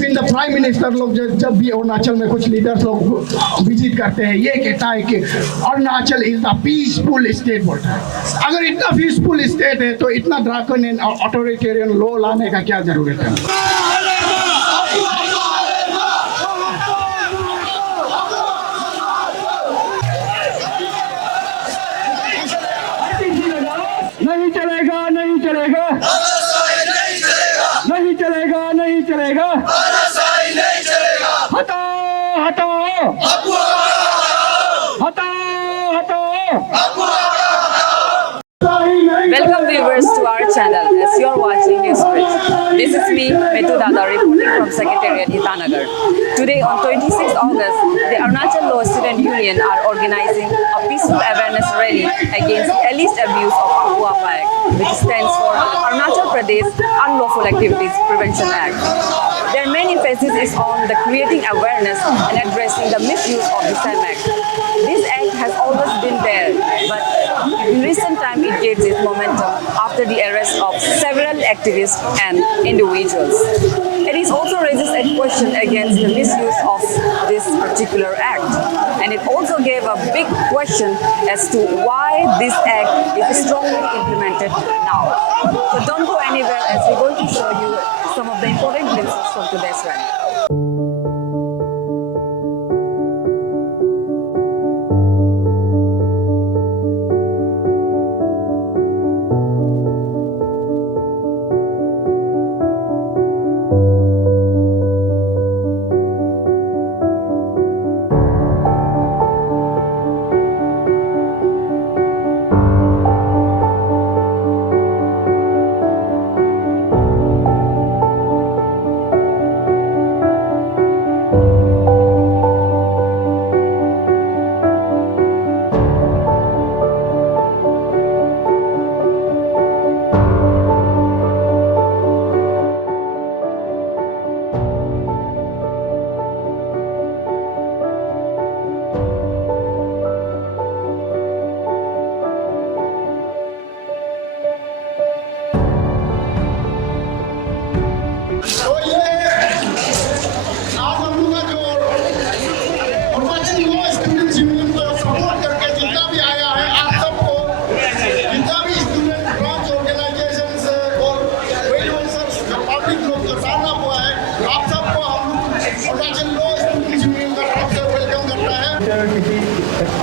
Even the prime minister लोग जब भी अरुणाचल में कुछ लीडर्स लोग विजिट करते हैं, ये कहता है कि Arunachal is the peaceful state बोलता है। अगर इतना पीसफुल स्टेट है तो इतना ड्रैकोनियन ऑथोरिटेरियन लॉ लाने का क्या जरूरत है? नहीं चलेगा, नहीं चलेगा, नहीं चलेगा, नहीं चलेगा, हटाओ हटाओ हटाओ हटाओ। Welcome viewers to our channel as you are watching Newsbridge. This is me, Metu Dada, reporting from Secretariat Itanagar. Today on 26th August, the Arunachal Law Student Union are organizing a peaceful awareness rally against the alleged abuse of Papua Act, which stands for Arunachal Pradesh Unlawful Activities Prevention Act. Their main emphasis is on the creating awareness and addressing the misuse of the same act. This act has always been there, but in recent time it gains its momentum after the arrest of several activists and individuals. It is also raises a question against the misuse of this particular act, and it also gave a big question as to why this act is strongly implemented now. So don't go anywhere as we're going to show you some of the important glimpses from today's rally.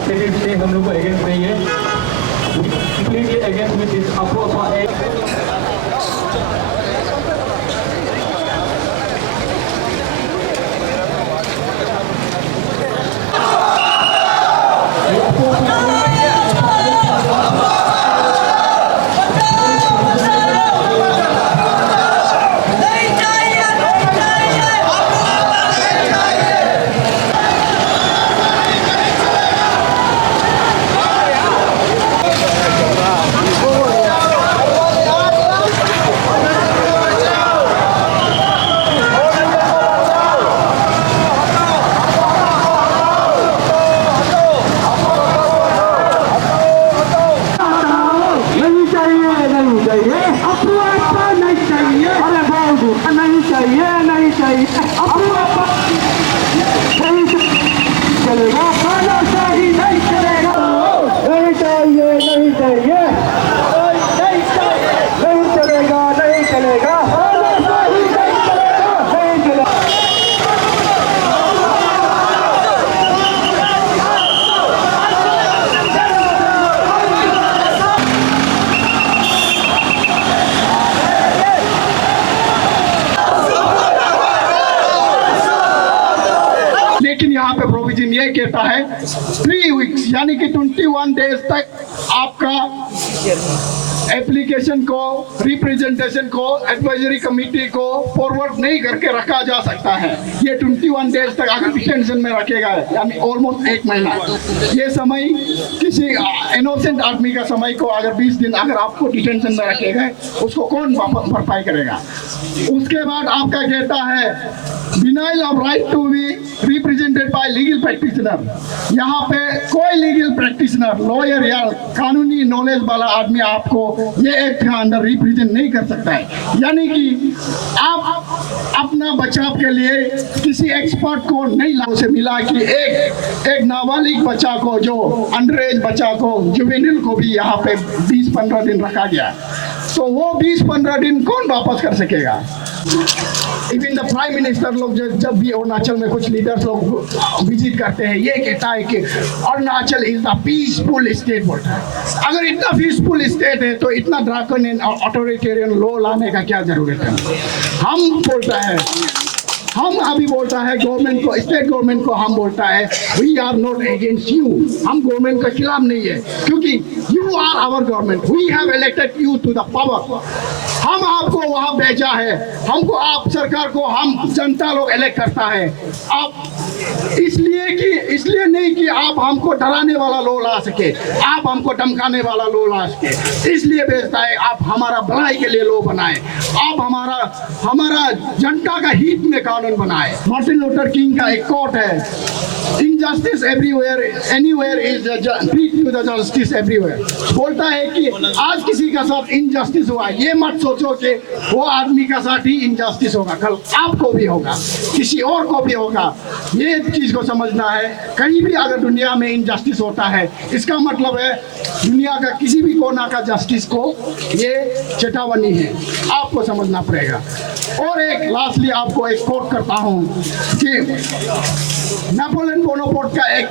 किसी से हम लोग को against नहीं है, completely against with this अफवाह act. लेकिन यहाँ पे प्रोविजन ये कहता है 3 वीक्स यानी कि 21 डेज तक आपका एप्लीकेशन को, रिप्रेजेंटेशन को, एडवाइजरी कमेटी को फॉरवर्ड नहीं करके रखा जा सकता है। ये 21 डेज तक अगर डिटेंशन में रखेगा यानी ऑलमोस्ट 1 महीना, ये समय किसी इनोसेंट आदमी का समय को अगर 20 दिन अगर आपको डिटेंशन में रखेगा उसको कौन भरपाई करेगा? उसके बाद आपका कहता है denial of right to be represented by legal practitioner. यहाँ पे कोई लीगल प्रैक्टिशनर, लॉयर या कानूनी नॉलेज वाला आदमी आपको ये एक्ट के अंदर रिप्रेजेंट नहीं कर सकता है। यानी कि आप अपना बचाव के लिए किसी एक्सपर्ट को नहीं ला से मिला कि एक नाबालिग बच्चा को, जो अंडर एज बच्चा को, जुवेनिल को भी यहाँ पे 20-15 दिन रखा गया, तो वो 20-15 दिन कौन वापस कर सकेगा? इवन द प्राइम मिनिस्टर लोग जब भी अरुणाचल में कुछ लीडर्स लोग विजिट करते हैं, ये कहता है कि Arunachal is the peaceful state बोलता है। अगर इतना पीसफुल स्टेट है तो इतना ड्रैकोनियन और ऑथोरिटेरियन लॉ लाने का क्या जरूरत है? हम अभी बोलता है गवर्नमेंट को, स्टेट गवर्नमेंट को हम बोलता है we are not against you, हम गवर्नमेंट के खिलाफ नहीं है, क्योंकि you are our government, we have elected you to the power. हम आपको वहां भेजा है, हमको आप सरकार को हम जनता लोग इलेक्ट करता है। आप इसलिए नहीं कि आप हमको डराने वाला लो ला सके, आप हमको धमकाने वाला लो ला सके, इसलिए भेजता है आप हमारा भलाई के लिए लो बनाए, आप हमारा जनता का हित में कानून बनाए। मार्टिन लूथर किंग का एक कोट है, injustice everywhere anywhere is free to the justice everywhere. बोलता है कि आज किसी का साथ इनजस्टिस हुआ, ये मत सोचो कि वो आदमी का साथ ही इनजस्टिस होगा, कल आपको भी होगा, किसी और को भी होगा। ये चीज को समझना है। कहीं भी अगर दुनिया में इनजस्टिस होता है, इसका मतलब है दुनिया का किसी भी कोना का जस्टिस को ये चेतावनी है, आपको समझना पड़ेगा। और एक लास्टली आपको एक कोट करता हूं कि नेपोलियन बोनापार्ट का एक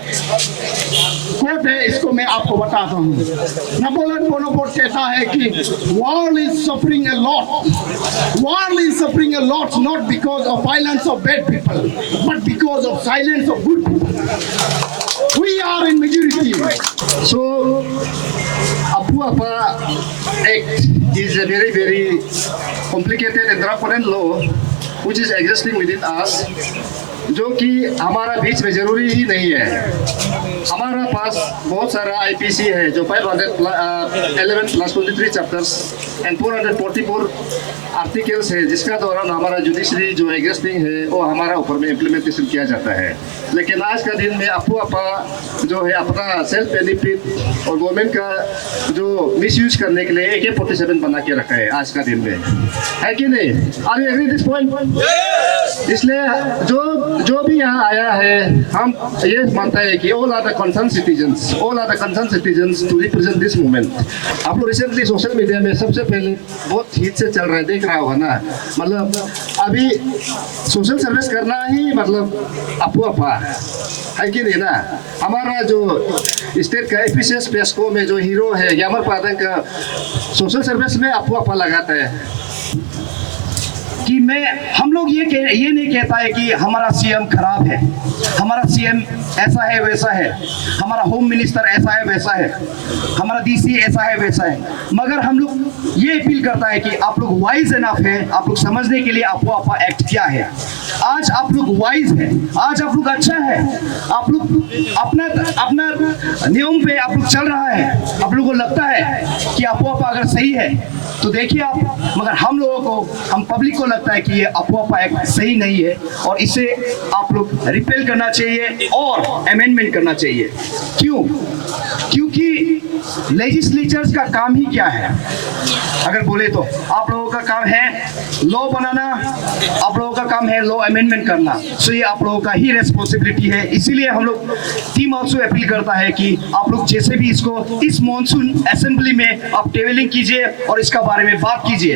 कोट है, इसको मैं आपको बताता हूँ। नेपोलियन बोनापार्ट कहता है कि world is suffering a lot not because of violence of bad people but because of silence of good people. We are in majority. So, Apua Apa Act is a very complicated and draconian law which is existing within us, जो कि हमारा बीच में जरूरी ही नहीं है। हमारा पास बहुत सारा आईपीसी है जो 511+23 चैप्टर्स एंड 444 आर्टिकल्स है, जिसका दौरान हमारा जुडिशरी जो एग्जिस्टिंग है वो हमारा ऊपर में इम्प्लीमेंटेशन किया जाता है। लेकिन आज का दिन में अपू अपा जो है अपना सेल्फ बेनिफिट और गवर्नमेंट का जो मिसयूज करने के लिए AK-47 बना के रखा है आज का दिन में, है कि नहीं? Are you agree this point? इसलिए जो भी यहाँ आया है, हम ये मानता है कि all are the concerned citizens to represent this movement। आप लोग रिसेंटली सोशल मीडिया में सबसे पहले बहुत हिट से चल रहा है, देख रहा होगा ना, मतलब अभी सोशल सर्विस करना ही मतलब अपू अपा है कि नहीं ना? हमारा जो स्टेट का एफिशिएंस पेस्को में जो हीरो है ग्यामर पादन का सोशल सर्विस में अपू अपा लगाता है कि हम लोग ये नहीं कहता है कि हमारा सीएम खराब है, हमारा सीएम ऐसा है वैसा है, हमारा होम मिनिस्टर ऐसा है वैसा है, हमारा डीसी ऐसा है वैसा है, मगर हम लोग ये अपील करता है कि आप लोग वाइज एनफ है, आप लोग समझने के लिए अपू अपा एक्ट क्या है। आज आप लोग वाइज है, आज आप लोग अच्छा है, आप लोग अपना नियम पे आप लोग चल रहा है, आप लोगों को लगता है कि अपू अपा अगर सही है तो देखिए आप, मगर हम लोगों को, हम पब्लिक को लगता है कि ये अपू अपा एक्ट सही नहीं है और इसे आप लोग रिपेल करना चाहिए और अमेंडमेंट करना चाहिए। क्यों? क्योंकि लेजिस्लेचर्स का काम ही क्या है? अगर बोले तो आप लोगों का काम है लॉ बनाना, आप लोगों का काम है लॉ अमेंडमेंट करना, सो ये आप लोगों का ही रेस्पॉन्सिबिलिटी है। इसीलिए हम लोग टीम ऑल्सो अपील करता है कि आप लोग जैसे भी इसको इस मॉनसून असेंबली में आप टेबलिंग कीजिए और इसका बारे में बात कीजिए।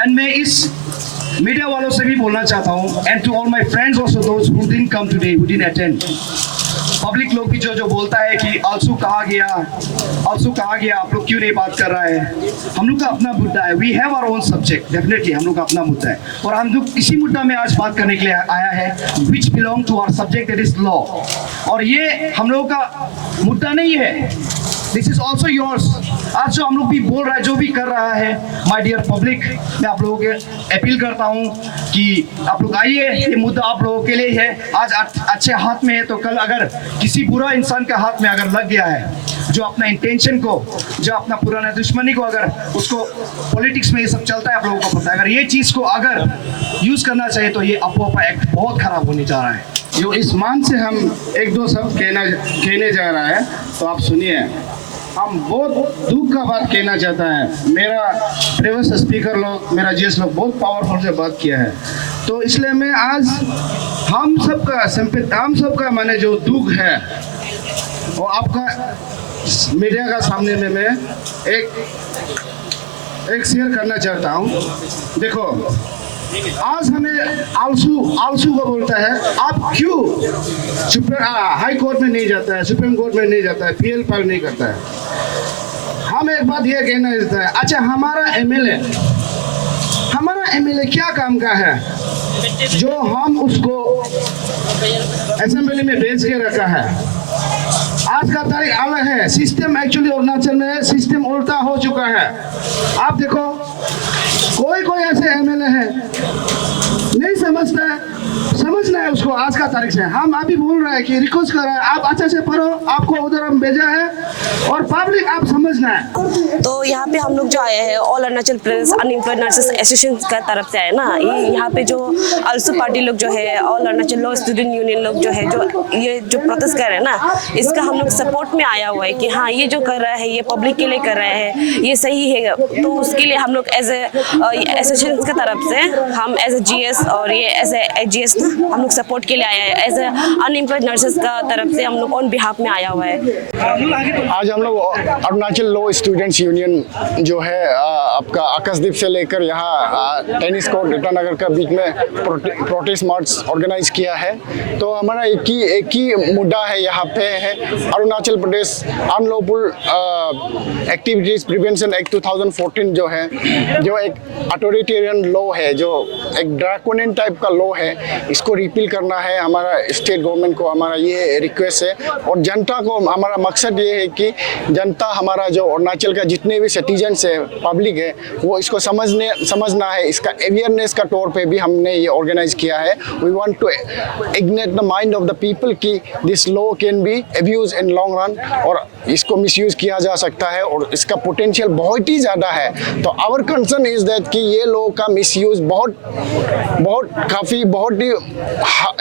एंड मैं इस मीडिया वालों से भी बोलना चाहता हूँ, and to all my friends also those who didn't come today, who didn't attend, public लोग भी जो बोलता है कि आल्सो कहा गया, आप लोग क्यों नहीं बात कर रहा है? हम लोग का अपना मुद्दा है, we have our own subject, definitely हम लोग का अपना मुद्दा है और हम लोग इसी मुद्दा में आज बात करने के लिए आया है, which belong to our subject, that is law. और ये हम लोगों का मुद्दा नहीं है, दिस इज ऑल्सो योर्स। आज जो हम लोग भी बोल रहा है, जो भी कर रहा है, माय डियर पब्लिक, मैं आप लोगों के अपील करता हूँ कि आप लोग आइए, ये मुद्दा आप लोगों के लिए है। आज अच्छे हाथ में है तो कल अगर किसी बुरा इंसान के हाथ में अगर लग गया है, जो अपना इंटेंशन को, जो अपना पुराना दुश्मनी को, अगर उसको पॉलिटिक्स में ये सब चलता है, आप लोगों को पता है, अगर ये चीज़ को अगर यूज़ करना चाहिए तो ये अपू अपा एक्ट बहुत खराब होने जा रहा है। जो इस मान से हम एक दो शब्द कहने जा रहा है, तो आप सुनिए। हम बहुत दुख का बात कहना चाहता है। मेरा प्रीवियस स्पीकर लोग, मेरा जीएस लोग बहुत पावरफुल से बात किया है, तो इसलिए मैं आज हम सबका माने जो दुख है वो आपका मीडिया का सामने में मैं एक शेयर करना चाहता हूँ। देखो, आज हमें आलसू को बोलता है, आप क्यों हाई कोर्ट में नहीं जाता है, सुप्रीम कोर्ट में नहीं जाता है, पीएल पर नहीं करता है। हम एक बात ये कहना चाहते हैं, अच्छा हमारा एमएलए क्या काम का है जो हम उसको असेंबली में भेज के रखा है। आज का तारीख अलग है, सिस्टम एक्चुअली अरुणाचल में सिस्टम उल्टा हो चुका है। आप देखो, कोई ऐसे एमएलए है नहीं समझना है उसको। आज का तारीख से हम अभी बोल रहे हैं कि रिक्वेस्ट कर रहे हैं, आप अच्छे से पढ़ो, आपको उधर हम भेजा है, और पब्लिक आप समझना है। तो यहाँ पे हम लोग जो आए हैं all Arunachal Pradesh unemployed nurses association का तरफ से आए ना। यहाँ पे जो आलसू पार्टी लोग जो है, all Arunachal law student union लोग जो है, जो ये जो प्रोटेस्ट कर रहे हैं ना, इसका हम लोग सपोर्ट में आया हुआ है कि हाँ, ये जो कर रहा है ये पब्लिक के लिए कर रहे हैं, ये सही है। तो उसके लिए हम लोग एज एसोसिएशन की तरफ से हम एज ए जीएस और ये एज ए जीएस हम लोग सपोर्ट के लिए आया है। एज ए अनएम्प्लॉयड नर्सेस का तरफ से हम लोग ऑन बिहाफ में आया हुआ है। आज हम लोग अरुणाचल लॉ स्टूडेंट्स यूनियन जो है आपका आकाशदीप से लेकर यहाँ टेनिस कोर्ट ईटानगर का बीच में प्रोटेस्ट मार्च ऑर्गेनाइज किया है। तो हमारा एक ही मुद्दा है यहाँ पे है Arunachal Pradesh unlawful activities prevention act 2014 जो है, जो एक अथॉरिटेरियन लॉ है, जो एक ड्रैकोनियन टाइप का लॉ है, इसको रिपील करना है हमारा स्टेट गवर्नमेंट को। हमारा ये रिक्वेस्ट है, और जनता को हमारा मकसद ये है कि जनता हमारा जो अरुणाचल का जितने भी सिटीजन्स है, पब्लिक है, वो इसको समझना है। इसका अवेयरनेस का तौर पे भी हमने ये ऑर्गेनाइज किया है। We want to ignite the mind of the people कि this law can be abuse in long run, और इसको मिसयूज किया जा सकता है, और इसका पोटेंशियल बहुत ही ज़्यादा है। तो आवर कंसर्न इज दैट कि ये लॉ का मिसयूज बहुत ही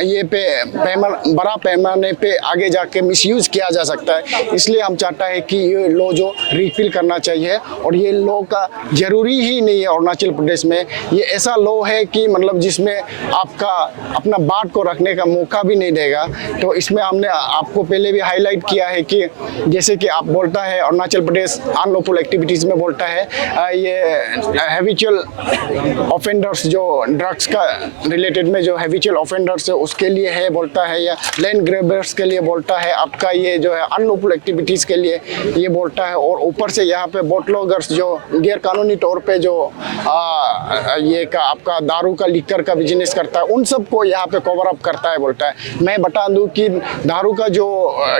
ये बड़ा पैमाने पे आगे जाके मिसयूज किया जा सकता है। इसलिए हम चाहता है कि ये लॉ जो रिपील करना चाहिए, और ये लॉ का जरूरी ही नहीं है अरुणाचल प्रदेश में। ये ऐसा लॉ है कि मतलब जिसमें आपका अपना बात को रखने का मौका भी नहीं देगा। तो इसमें हमने आपको पहले भी हाईलाइट किया है कि जैसे कि आप बोलता है अरुणाचल प्रदेश अनलॉफुल एक्टिविटीज में बोलता है ये हैबिचुअल ऑफेंडर्स, जो ड्रग्स का रिलेटेड में जो हैबिचुअल ऑफेंडर्स है उसके लिए है बोलता है, या लैंड ग्रैबर्स के लिए बोलता है, आपका ये जो है अनलॉफुल एक्टिविटीज के लिए ये बोलता है। और ऊपर से यहाँ पे बोटलॉगर्स जो गैर कानूनी तौर पे जो ये का आपका दारू का लिकर का बिजनेस करता है, उन सबको यहाँ पे कवर अप करता है बोलता है। मैं बता दूं कि दारू का जो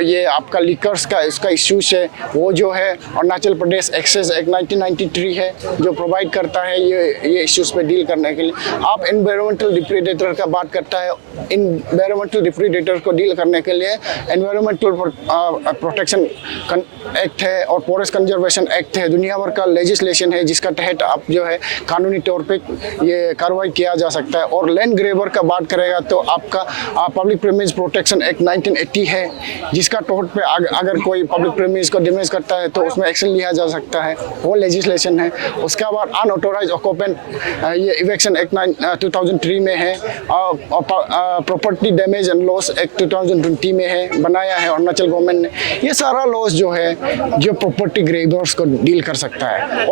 ये आपका लिकर्स का इसका इश्यूज है, वो जो है अरुणाचल प्रदेश एक्सेस एक्ट 1993 है जो प्रोवाइड करता है ये इश्यूज पे डील करने के लिए। आप एनवायरमेंटल डिप्रेडेटर का बात करता है, एनवायरमेंटल डिप्रेडेटर को डील करने के लिए एनवायरमेंटल प्रोटेक्शन एक्ट है और फॉरेस्ट कंजर्वेशन एक्ट है, दुनिया भर का लेजिस्लेशन है जिसका तहत आप जो है कानूनी तौर पे ये कार्रवाई किया जा सकता है। और लैंड ग्रेबर का बात करेगा तो आपका पब्लिक प्रीमिस प्रोटेक्शन एक्ट 1980 है, जिसका तौर पे अगर कोई पब्लिक प्रीमिस को डैमेज करता है तो उसमें एक्शन लिया जा सकता है, वो लेजिस्लेशन है। उसके बाद अनऑथोराइज ऑक्यूपेंट ये इवेक्शन एक्ट 2003 में है, property damage and loss act 2020 में है, बनाया है अरुणाचल गवर्नमेंट ने। ये सारा लॉस जो है जो प्रॉपर्टी ग्रेबर्स को डील कर सकता है,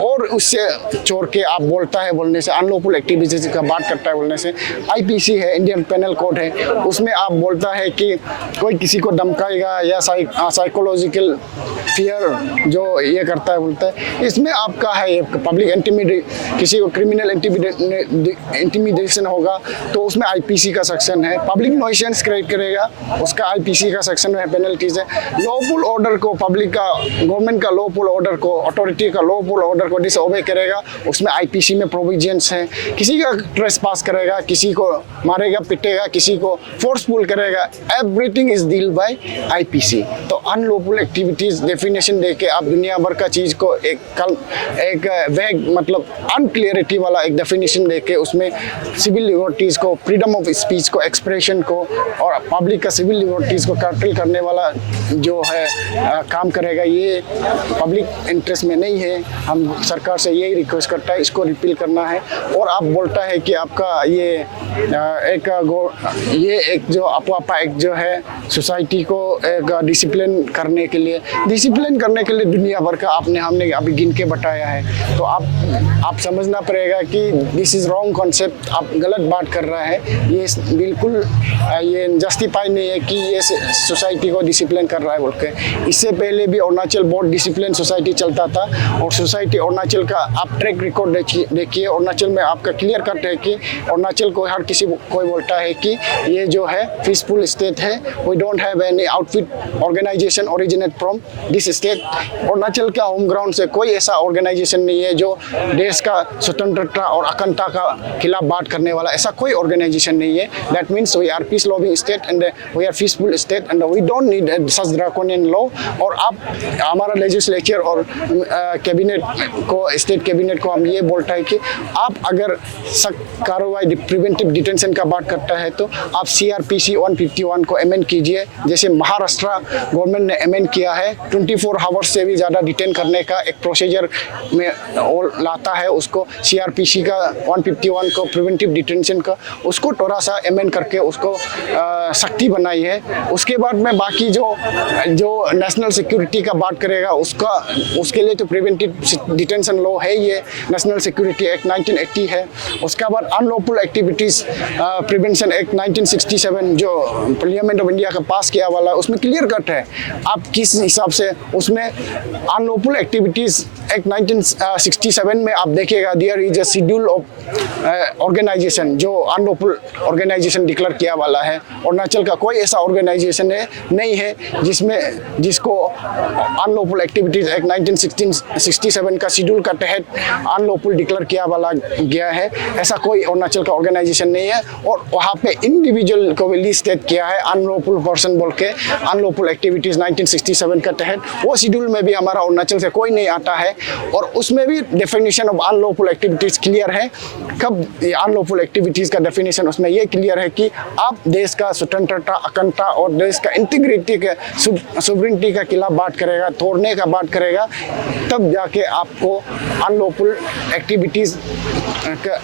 और उससे छोड़ के आप बोलने से अनलॉफुल एक्टिविटीज का बात करता है बोलने से आईपीसी है, इंडियन पेनल कोड है, उसमें आप बोलता है कि कोई किसी को धमकाएगा या साइकोलॉजिकल फियर जो ये करता है बोलता है, इसमें आपका है पब्लिक किसी को क्रिमिनल इंटिमिडेशन होगा तो उसमें आईपीसी का सेक्शन है। पब्लिक न्यूइसेंस क्रिएट करेगा, उसका आईपीसी का सेक्शन है, पेनल्टीज है। लॉफुल ऑर्डर को पब्लिक का गवर्नमेंट का लॉफुल ऑर्डर को अथॉरिटी का लॉफुल ऑर्डर को डिसओबे करेगा, उसमें आईपीसी में प्रोविजंस हैं। किसी का ट्रेसपास करेगा, किसी को मारेगा पीटेगा, किसी को फोर्सफुल करेगा, everything is deal by IPC. तो अनलॉफुल एक्टिविटीज डेफिनेशन देके आप दुनिया भर का चीज को एक वैग मतलब अनक्लियरिटी वाला एक डेफिनेशन देके उसमें सिविल लिबर्टीज को, फ्रीडम ऑफ स्पीच को, एक्सप्रेशन को और पब्लिक का सिविल लिबर्टीज़ को कर्टेल करने वाला जो है काम करेगा, ये पब्लिक इंटरेस्ट में नहीं है। हम सरकार से यही रिक्वेस्ट करता है, इसको रिपील करना है। और आप बोलता है कि आपका ये एक जो आपा एक जो है सोसाइटी को एक डिसिप्लिन करने के लिए दुनिया भर का हमने अभी गिन के बताया है। तो आप समझना पड़ेगा कि दिस इज़ रॉन्ग कॉन्सेप्ट, आप गलत बात कर रहा है। ये बिल्कुल ये जस्टिफाई नहीं है कि ये सोसाइटी को डिसिप्लिन कर रहा है बोल के। इससे पहले भी अरुणाचल बहुत डिसिप्लिन सोसाइटी चलता था और सोसाइटी अरुणाचल का आप ट्रैक रिकॉर्ड देखिए। अरुणाचल में आपका क्लियर कट है कि अरुणाचल को हर किसी कोई बोलता है कि ये जो है पीसफुल स्टेट है। We don't have any outfit organization originate from this state. Arunachal का होम ग्राउंड से कोई ऐसा ऑर्गेनाइजेशन नहीं है जो देश का स्वतंत्रता और अखंडता का खिलाफ बात करने वाला, ऐसा कोई ऑर्गेनाइजेशन नहीं है। That means we are peace loving state and we are peaceful state and we don't need such draconian law. और आप हमारा लेजिस्लेचर और कैबिनेट को, स्टेट कैबिनेट को हम ये बोलता है कि आप अगर सख्त कार्रवाई प्रिवेंटिव डिटेंशन का बात करता है तो आप CRPC 151 को अमेंड कीजिए। जैसे महाराष्ट्र गवर्नमेंट ने अमेंड किया है, 24 आवर्स से भी ज़्यादा डिटेन करने का एक प्रोसीजर में और लाता है उसको। CRPC का 151 को प्रिवेंटिव डिटेंशन का उसको थोड़ा सा अमेंड करके उसको सख्ती बनाई है। उसके बाद में बाकी जो नेशनल सिक्योरिटी का बात करेगा उसके लिए तो प्रिवेंटिव डिटेंशन लॉ है, ये नेशनल सिक्योरिटी एक्ट 1980 है। उसके बाद अनलॉफुल एक्टिविटीज़ प्रिवेंशन एक्ट 1967 जो पार्लियामेंट ऑफ इंडिया का पास किया वाला, उसमें क्लियर कट है आप किस हिसाब से उसमें अनलॉफुल एक्टिविटीज़ एक्ट 1967 में आप देखिएगा there is a schedule of organization जो अनलॉफुल ऑर्गेनाइजेशन डिक्लेयर किया वाला है। अरुणाचल का कोई ऐसा ऑर्गेनाइजेशन नहीं है जिसको अनलॉफुल एक्टिविटीज़ एक्ट 1967 का शेड्यूल का तहत अनलॉफुल डिक्लेयर किया वाला गया है। ऐसा कोई अरुणाचल का ऑर्गेनाइजेशन नहीं है। और वहाँ पे इंडिविजुअल को भी लिस्टेड किया है अनलॉफुल पर्सन बोल के, अनलॉफुल एक्टिविटीज़ 1967 का तहत। वो शेड्यूल में भी हमारा अरुणाचल से कोई नहीं आता है और उसमें भी definition of unlawful activities clear है। कब अनलॉफुल एक्टिविटीज़ का डेफिनेशन उसमें ये क्लियर है कि आप देश का स्वतंत्रता, अखंडता और देश का इंटीग्रिटी के सोवरेनिटी का खिलाफ बात करेगा, तोड़ने का बात करेगा, तब जाके आपको अनलॉफुल एक्टिविटीज़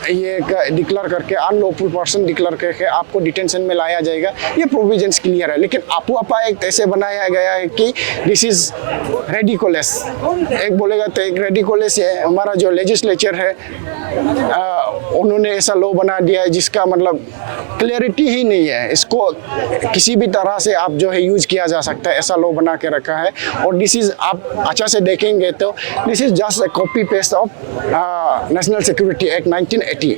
ये डिक्लेयर करके अनलॉफुल पर्सन डिक्लेयर करके आपको डिटेंशन में लाया जाएगा। ये प्रोविजंस क्लियर है। लेकिन आपा एक ऐसे बनाया गया है कि दिस इज रेडिकुलस। एक बोलेगा तो एक रेडिकुलस है। हमारा जो लेजिस्लेचर है उन्होंने ऐसा लॉ बना दिया है जिसका मतलब क्लियरिटी ही नहीं है। इसको किसी भी तरह से आप जो है यूज किया जा सकता है, ऐसा लॉ बना के रखा है। और दिस इज आप अच्छा से देखेंगे तो this is just a copy paste of national security act 1980।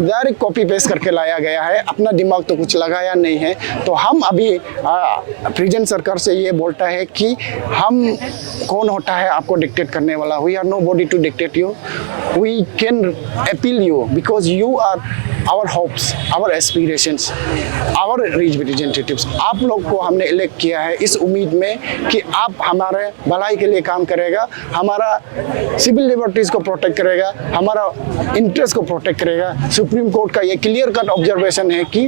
Direct copy paste करके लाया गया है, अपना दिमाग तो कुछ लगाया नहीं है। तो हम अभी प्रेजेंट सरकार से ये बोलता है कि हम कौन होता है आपको डिक्टेट करने वाला। We are nobody to dictate you, we can appeal you because you are our hopes, our aspirations, our representatives. आप लोग को हमने इलेक्ट किया है इस उम्मीद में कि आप हमारे भलाई के लिए काम करेगा, हमारा सिविल लिबर्टीज़ को प्रोटेक्ट करेगा, हमारा इंटरेस्ट को प्रोटेक्ट करेगा। सुप्रीम कोर्ट का ये क्लियर कट ऑब्जर्वेशन है कि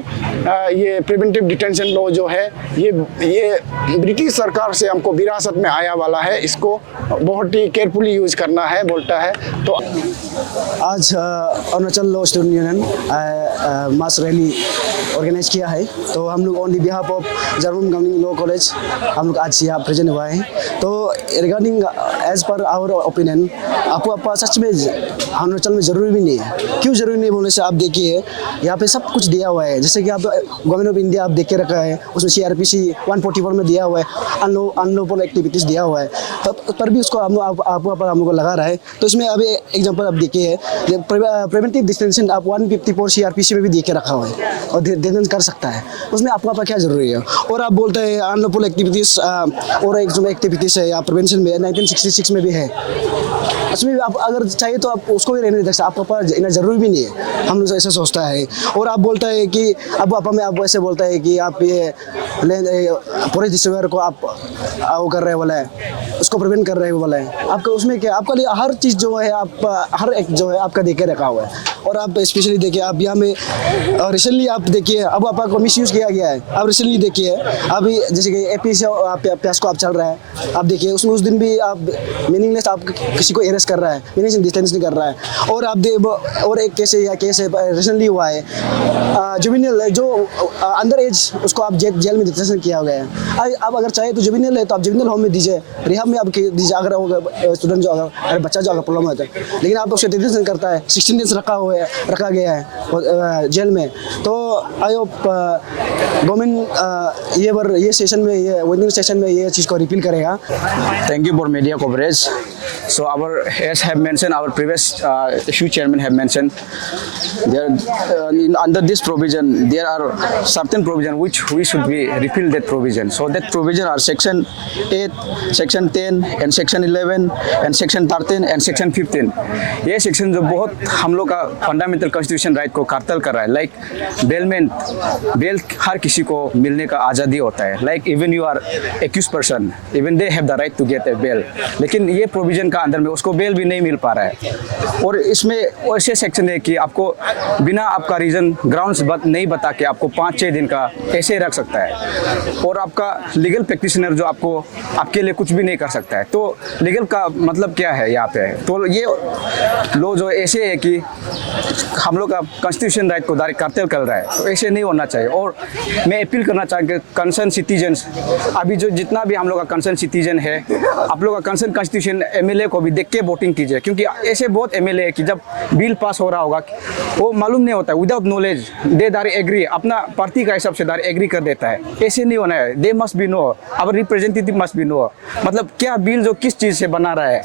ये प्रिवेंटिव डिटेंशन लॉ जो है ये ब्रिटिश सरकार से हमको विरासत में आया वाला है, इसको बहुत ही केयरफुली यूज करना है बोलता है। तो आज Arunachal law student union mass rally organize किया है। तो हम लोग on the behalf of German government law college हम लोग आज यहाँ प्रेजेंट हुआ है। तो regarding as per our opinion आपा सच में अरुणाचल में ज़रूरी भी नहीं है। क्यों ज़रूरी नहीं बोलने से आप देखिए यहाँ पे सब कुछ दिया हुआ है। जैसे कि आप गवर्नमेंट ऑफ इंडिया आप देख के रखा है, उसमें CRPC 144 में दिया हुआ है, अनलॉफुल एक्टिविटीज़ दिया हुआ है, पर भी उसको हम लोग को लगा रहा है। तो इसमें अभी एग्जाम्पल आप देखिए प्रिवेंटिव डिटेंशन आप 154 CRPC में भी देख के रखा हुआ है और डिटेंशन कर सकता है। उसमें आपका क्या ज़रूरी है। और आप बोलते हैं अनलॉफुल एक्टिविटीज़ और एक जो एक्टिविटीज़ है या प्रिवेंशन में 1966 में भी है, उसमें आप अगर चाहिए तो आप उसको भी रहने दे सकते, आपके पास इतना ज़रूरी भी नहीं है। हम लोग ऐसा सोचता है। और आप बोलता है कि अब आप हमें आप ऐसे बोलता है कि आप ये पूरे डिस्ट्रिक्ट को आप वो कर रहे वाला है, उसको प्रिवेंट कर रहे वाला है। आपका उसमें क्या, आपका लिए हर चीज़ जो है आप हर एक जो है आपका देखे रखा हुआ है। और आप स्पेशली देखिए, आप यहाँ में रिसेंटली आप देखिए अब आपा को मिस यूज़ किया गया है। आप रिसेंटली देखिए अभी जैसे कि AP से प्यास को आप चल रहा है, आप देखिए उसमें उस दिन भी आप मीनिंगलेस आप किसी को अरेस्ट कर रहा है, मीनिंग डिस्टेंस नहीं कर रहा है। और आप और एक केस रिसेंटली हुआ है, जुवेनियल जो अंडर एज उसको आप जेल में डिटेंशन किया गया है। आप अगर चाहे तो जुवेनियल है तो आप जुवेनियल होम में दीजिए, रिहाब में आप दीजिए अगर स्टूडेंट जो अगर बच्चा जो अगर प्रॉब्लम होता है। लेकिन आप उसको डिटेंशन करता है, 16 दिन रखा गया है जेल में। तो आई होप गवर्नमेंट ये सेशन में, ये विनिंग सेशन में ये चीज़ को रिपील करेगा। Thank you for media coverage. So as have mentioned, our previous issue chairman have mentioned, under this provision there are certain provision which we should be repeal that provision. So that provision are section 8, section 10 and section 11 and section 13 and section 15. ये section जो बहुत हम लोग का fundamental constitution right को cartel कर रहा है। लाइक बेल हर किसी को मिलने का आज़ादी होता है। Like even you are accuse person, even they have the right to get a bail. लेकिन ये प्रोविजन का अंदर में उसको बेल भी नहीं मिल पा रहा है। और इसमें ऐसे सेक्शन है कि आपको बिना आपका रीज़न ग्राउंड्स नहीं बता के आपको 5-6 दिन का ऐसे रख सकता है। और आपका लीगल प्रैक्टिशनर जो आपके लिए कुछ भी नहीं कर सकता है। तो लीगल का मतलब क्या है यहाँ पे? तो ये लो जो ऐसे है कि हम लोग का कॉन्स्टिट्यूशन राइट को डायरेक्ट कार्टेल कर रहा है, तो ऐसे नहीं होना चाहिए। और मैं अपील करना चाहूँगा कंसर्न सिटीजन्स, अभी जो जितना भी हम लोग का कंसर्न सिटीजन है, आप लोग का कंसर्न कॉन्स्टिट्यूशन MLA को भी देख के वोटिंग कीजिए। क्योंकि ऐसे बहुत MLA है कि जब बिल पास हो रहा होगा वो मालूम नहीं होता है, विदाउट नॉलेज दे डायरेक्ट एग्री, अपना पार्टी का हिसाब से डायरेक्ट एग्री कर देता है। ऐसे नहीं होना है। They must be no, our representative must be no, मतलब क्या बिल जो किस चीज़ से बना रहा है,